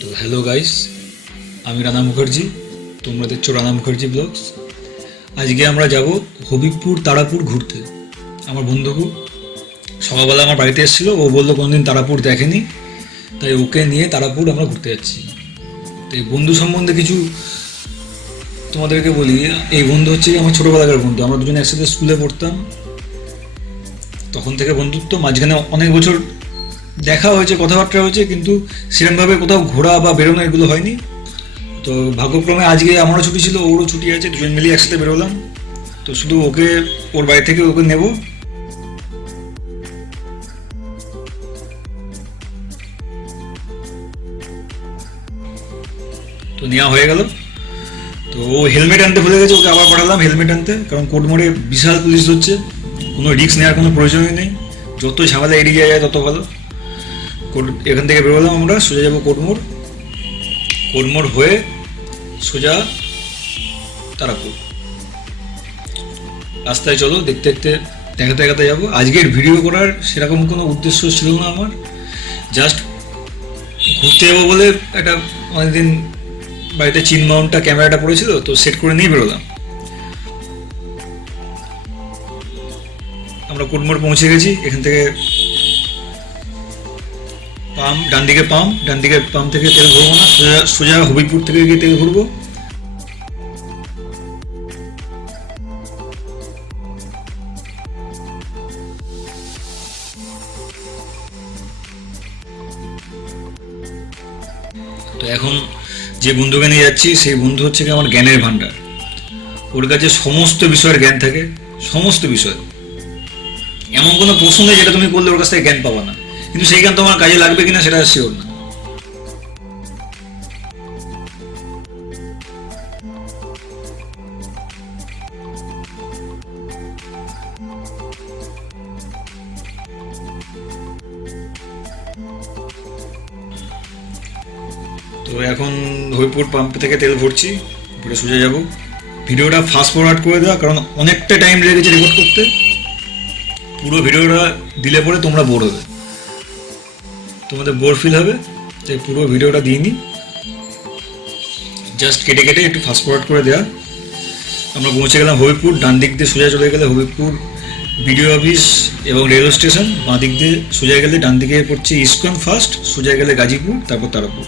তো hello guys আমি রানা মুখার্জি, তোমরা দেখছ রানা মুখার্জি ব্লগস আজকে আমরা যাব হবিবপুর তারাপুর ঘুরতে। আমার বন্ধুকু সকালবেলা আমার বাড়িতে এসেছিল, ও বলল কোনোদিন তারাপুর দেখেনি, তাই ওকে নিয়ে তারাপুর আমরা ঘুরতে যাচ্ছি। তো এই বন্ধু সম্বন্ধে কিছু তোমাদেরকে বলি, এই বন্ধু হচ্ছে আমার ছোটোবেলাকার বন্ধু, আমরা দুজনে একসাথে স্কুলে পড়তাম। তখন থেকে বন্ধুত্ব, মাঝখানে অনেক বছর দেখা হয়েছে, কথাবার্তা হয়েছে, কিন্তু সেরকমভাবে কোথাও ঘোরা বা বেরোনো এগুলো হয়নি। তো ভাগ্যক্রমে আজকে আমারও ছুটি ছিল, ওরও ছুটি আছে, দুজন মিলিয়ে একসাথে বেরোলাম। তো শুধু ওকে, ওর বাড়ি থেকে ওকে নেব। তো নেওয়া হয়ে গেল। তো ও হেলমেট আনতে ভুলে গেছে, ওকে আবার পাঠালাম হেলমেট আনতে, কারণ কোর্ট মোড়ে বিশাল পুলিশ ধরছে। কোনো রিস্ক নেওয়ার কোনো প্রয়োজনই নেই। যত ঝামেলা এড়িয়ে যায়, তত ভালো। এখান থেকে বেরোলাম আমরা, সোজা যাব কোটমোড় কোটমোড় হয়ে সোজা তারাপুর। রাস্তায় চলো, দেখতে দেখতে, দেখাতে দেখাতে যাব। আজকের ভিডিও করার সেরকম কোনো উদ্দেশ্য ছিল না আমার। জাস্ট ঘুরতে যাব বলে একটা অনেকদিন বাড়িতে চিন মাউন্টটা ক্যামেরাটা পড়েছিল, তো সেট করে নিয়ে বেরোলাম। আমরা কোটমোড় পৌঁছে গেছি, এখান থেকে পাম্প ডান দিকে পাম্প ডান দিকে পাম্প থেকে তেল ভরবো না, সোজা সোজা হবিপুর থেকে গিয়ে তেল ভরবো। তো এখন যে বন্ধুকে নিয়ে যাচ্ছি, সেই বন্ধু হচ্ছে কি আমার জ্ঞানের ভাণ্ডার। ওর কাছে সমস্ত বিষয়ের জ্ঞান থাকে, সমস্ত বিষয়। এমন কোনো প্রশ্ন নেই যেটা তুমি করলে ওর কাছ থেকে জ্ঞান পাবা না। কিন্তু সেই জ্ঞান তোমার কাজে লাগবে কিনা সেটা শিওর না। তো এখন হরিপুর পাম্প থেকে তেল ভরছি ভরে সোজা যাব। ভিডিওটা ফাস্ট ফরওয়ার্ড করে দেওয়া, কারণ অনেকটা টাইম লেগেছে রেকর্ড করতে। পুরো ভিডিওটা দিলে পরে তোমরা বোর হবে তোমাদের বোর ফিল হবে তাই পুরো ভিডিওটা দিইনি। জাস্ট কেটে কেটে একটু ফাস্ট ফরওয়ার্ড করে দেওয়া আমরা পৌঁছে গেলাম হবিবপুর, ডান দিক দিয়ে সোজা চলে গেলে হবিবপুর, বিডিও অফিস এবং রেলওয়ে স্টেশন বাঁ দিক দিয়ে সোজা গেলে ডান দিকে পড়ছে ইস্কন ফার্স্ট সোজা গেলে গাজীপুর, তারপর তারাপুর।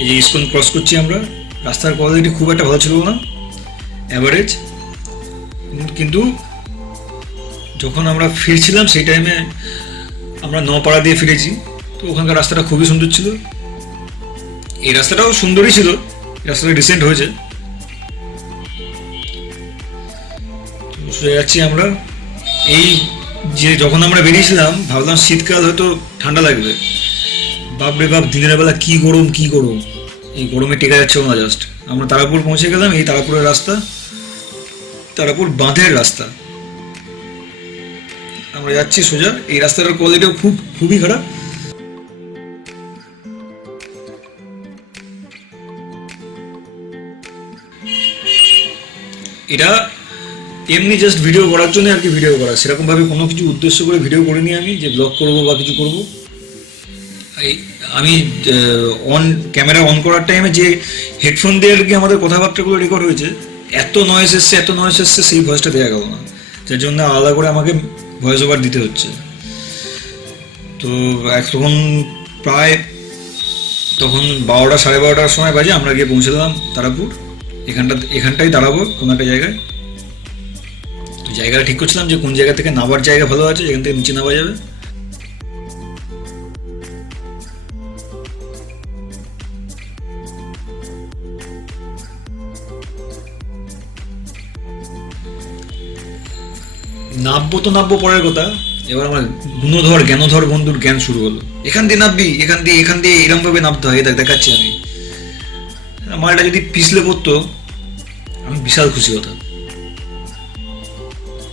এই যে ইস্কন ক্রস করছি আমরা, রাস্তার কোয়ালিটি খুব একটা ভালো ছিল না অ্যাভারেজ কিন্তু যখন আমরা ফিরছিলাম সেই টাইমে আমরা নপাড়া দিয়ে ফিরেছি। তো ওখানকার রাস্তাটা খুবই সুন্দর ছিল। এই রাস্তাটাও সুন্দরই ছিল। রাস্তাটা রিসেন্ট হয়েছে। যাচ্ছি আমরা। এই যে যখন আমরা বেরিয়েছিলাম, ভাবলাম শীতকাল হয়তো ঠান্ডা লাগবে। বাপরে বাপ, দিনের বেলা কি গরম কি গরম। এই গরমে টেকা যাচ্ছে না জাস্ট আমরা তারাপুর পৌঁছে গেলাম, এই তারাপুরের রাস্তা। তারাপুর বাঁধের রাস্তা। আমরা যাচ্ছি সোজা। এই রাস্তাটার কোয়ালিটিও খুব, খুবই খারাপ। এটা এমনি জাস্ট ভিডিও করার জন্য আর কি ভিডিও করা। সেরকমভাবে কোনো কিছু উদ্দেশ্য করে ভিডিও করিনি আমি, যে ব্লগ করব বা কিছু করব। আমি অন ক্যামেরা অন করার টাইমে যে হেডফোন দিয়ে আর কি আমাদের কথাবার্তাগুলো রেকর্ড হয়েছে, এত নয়েস এসছে, এত নয়েস এসছে, সেই ভয়েসটা দেওয়া গেল না। যার জন্য আলাদা করে আমাকে ভয়েস ওভার দিতে হচ্ছে। তো এখন প্রায় তখন বারোটা, সাড়ে বারোটার সময় বাজে, আমরা গিয়ে পৌঁছে দিলাম তারাপুর। এখানটা, এখানটাই দাঁড়াবো কোনো একটা জায়গায়। তো জায়গাটা ঠিক করছিলাম যে কোন জায়গা থেকে নামার জায়গা ভালো আছে এখান থেকে নিচে নামা যাবে। নামবো তো নামবো পরের কথা। এবার আমার গুণধর, জ্ঞানধর বন্ধুর জ্ঞান শুরু হলো। এখান দিয়ে নামবি এখান দিয়ে এখান দিয়ে এরম ভাবে নামতে হয়। দেখ, দেখাচ্ছি আমি। মালটা যদি পিছলে পড়তো, আমি বিশাল খুশি হতাম।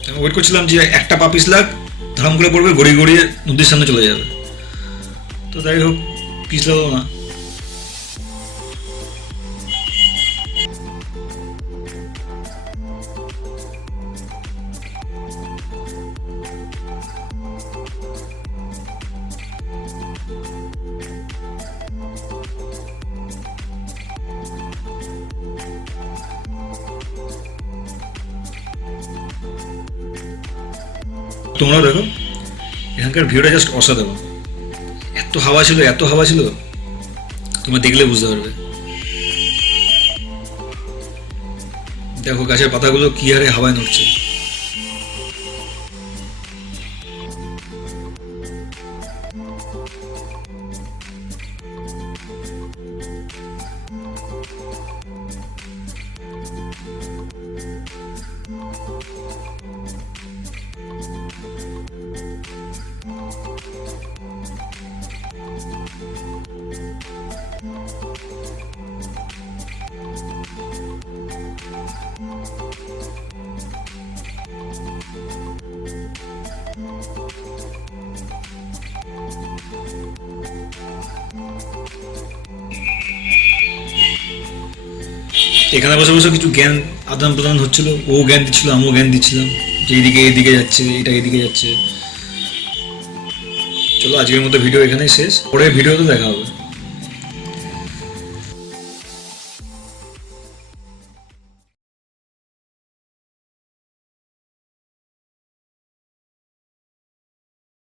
আমি ওয়েট করছিলাম যে একটা পা পিছলাক, ধারাম করে পড়বে, গড়িয়ে গড়িয়ে নদীর সামনে চলে যাবে। তো যাই হোক, পিছলালো না। তোমরাও দেখো, এখানকার ভিউটা জাস্ট অসাধারণ। এত হাওয়া ছিল, এত হাওয়া ছিল, তোমরা দেখলে বুঝতে পারবে। দেখো গাছের পাতাগুলো কি হারে হাওয়ায় নড়ছে। এখানে বসে বসে কিছু জ্ঞান আদান প্রদান হচ্ছিল। ও জ্ঞান দিচ্ছিল, আমিও জ্ঞান দিচ্ছিলাম যে এইদিকে এইদিকে যাচ্ছে এটা এদিকে যাচ্ছে। চলো, আজকের মতো ভিডিও এখানেই শেষ। করে ভিডিও তো দেখা হবে।